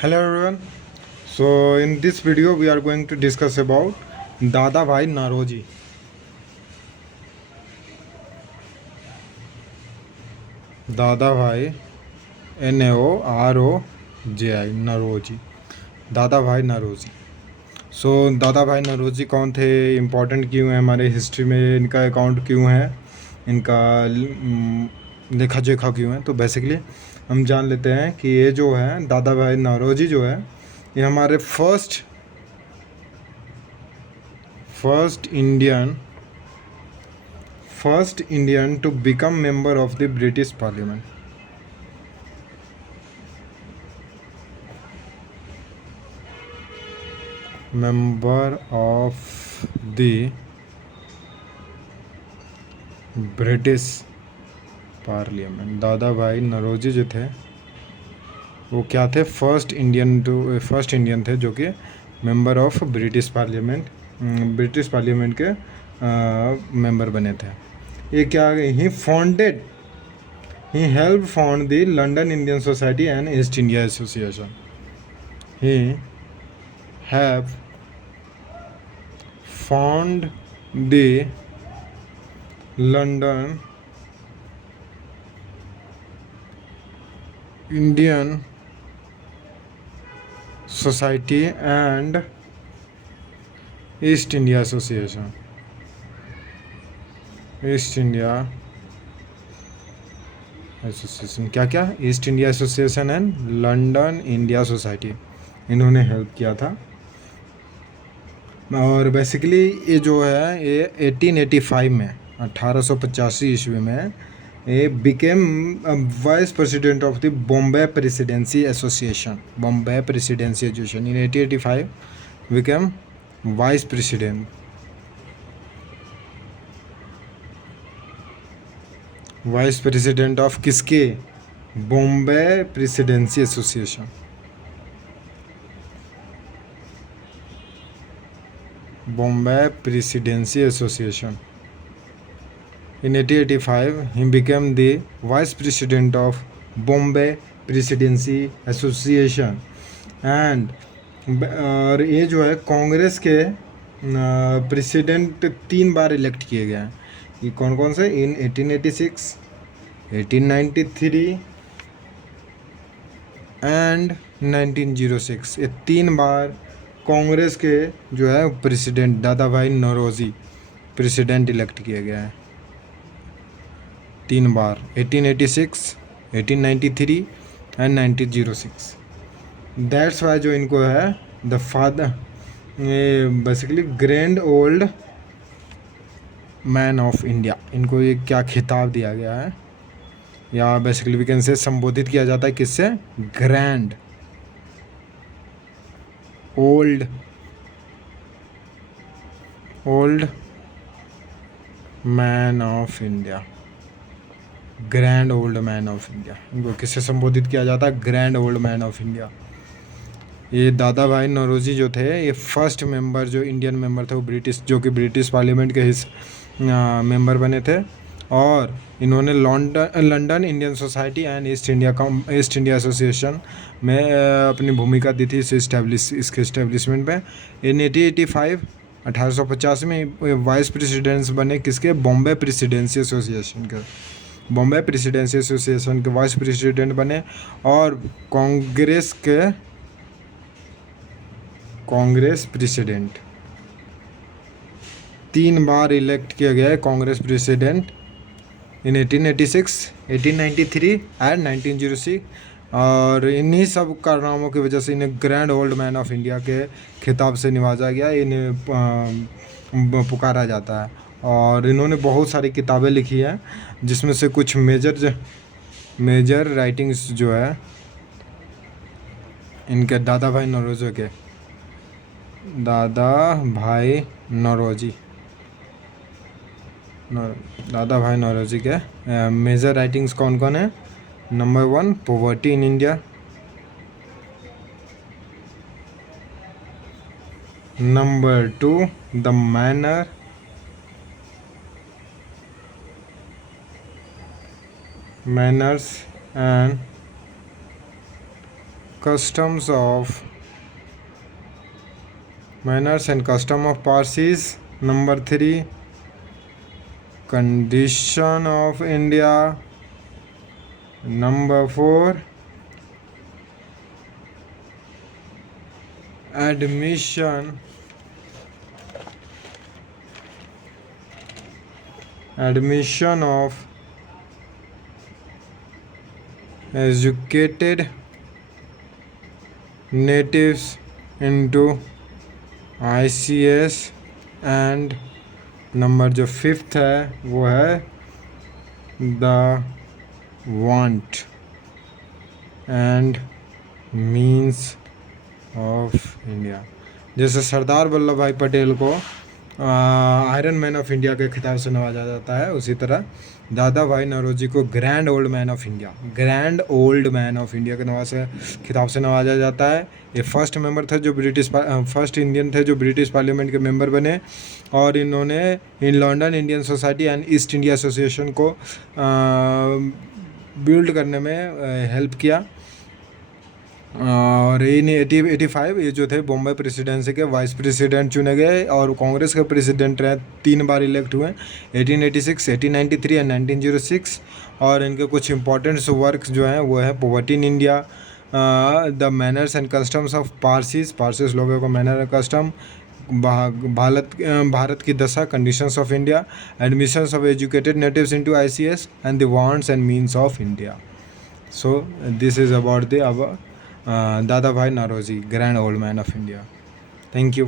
Hello everyone. So in this video we are going to discuss about Dada Bhai Naroji. Dada Bhai Naroji Naroji. दादा भाई नरोजी. सो दादा भाई नरोजी कौन थे, important क्यों है हमारे हिस्ट्री में, इनका अकाउंट क्यों है, इनका लेखा जोखा क्यों है. तो बेसिकली हम जान लेते हैं कि ये जो है दादा भाई नौरोजी जो है ये हमारे first Indian to become member of the British parliament. Member of the British parliament. Dadabhai Naoroji जो थे वो क्या थे, फर्स्ट इंडियन थे जो कि मेंबर ऑफ ब्रिटिश पार्लियामेंट के मेंबर बने थे. ये क्या, he help found the London Indian society and East India association. He have found the London Indian society and East India association. क्या East India association and London India society, इन्होंने help किया था. और basically ये जो है ये 1885 में 1885 ईस्वी में ये became vice president of the Bombay presidency association. In 1885 became vice president of किसके, Bombay presidency association. In 1885 he became the vice president of Bombay Presidency Association. and और ये जो है कांग्रेस के प्रेसिडेंट 3 बार इलेक्ट किए गए हैं. ये कौन कौन से, इन 1886, 1893 एंड 1906. ये 3 बार कांग्रेस के जो है प्रेसिडेंट दादा भाई नौरोजी प्रेसिडेंट इलेक्ट किए गए हैं 3 बार, 1886, 1893 एंड 1906. दैट्स वाई जो इनको है the father, basically grand old man of India, इनको ये क्या खिताब दिया गया है, या बेसिकली वी कैन से संबोधित किया जाता है किससे, grand old man of India. Grand old man of India, इनको किससे संबोधित किया जाता है, grand old man of India. ये दादा भाई नौरोजी जो थे ये फर्स्ट मेंबर जो इंडियन मेंबर थे वो ब्रिटिश पार्लियामेंट के मेंबर बने थे. और इन्होंने London Indian society and East India association में अपनी भूमिका दी थी इसके इस्टेब्लिशमेंट में. इन 1850 में वाइस प्रेसिडेंट्स बने किसके, बॉम्बे प्रेसिडेंसी एसोसिएशन के वाइस प्रेसिडेंट बने. और कांग्रेस प्रेसिडेंट 3 बार इलेक्ट किया गया है कांग्रेस प्रेसिडेंट इन 1886, 1893 एंड 1906. और इन्हीं सब कारनामों की वजह से इन्हें grand old man of India के खिताब से नवाजा गया, इन्हें पुकारा जाता है. और इन्होंने बहुत सारी किताबें लिखी हैं जिसमें से कुछ मेजर राइटिंग्स जो है इनके दादा भाई नौरोजी के, दादा भाई नौरोजी के मेजर राइटिंग्स कौन कौन है. Number 1 poverty in India. Number 2 the manners and customs of manners and custom of Parsis. Number 3, condition of India. Number 4, admission of educated natives into ICS. And number जो 5th है वो है the want and means of India. जैसे सरदार वल्लभ भाई पटेल को iron man of India के खिताब से नवाजा जाता है, उसी तरह दादा भाई नौरोजी को grand old man of India के खिताब से नवाजा जाता है। ये फर्स्ट इंडियन थे जो ब्रिटिश पार्लियामेंट के मेंबर बने, और इन्होंने in London Indian society and East India association को बिल्ड करने में हेल्प किया। और इन 1885 ये जो थे बॉम्बे प्रेसिडेंसी के वाइस प्रेसिडेंट चुने गए, और कांग्रेस के प्रेसिडेंट रहे 3 बार इलेक्ट हुए, 1886, 1893 एंड 1906। और इनके कुछ इंपॉर्टेंट वर्क जो हैं वो है poverty in India, the manners and customs of Parsis लोगों को मैनर एंड कस्टम, भारत की दशा, conditions of India, admissions of educated natives into ICS and the wants and means of India. So this is about the Dada Bhai Naoroji, Grand Old Man of India. Thank you.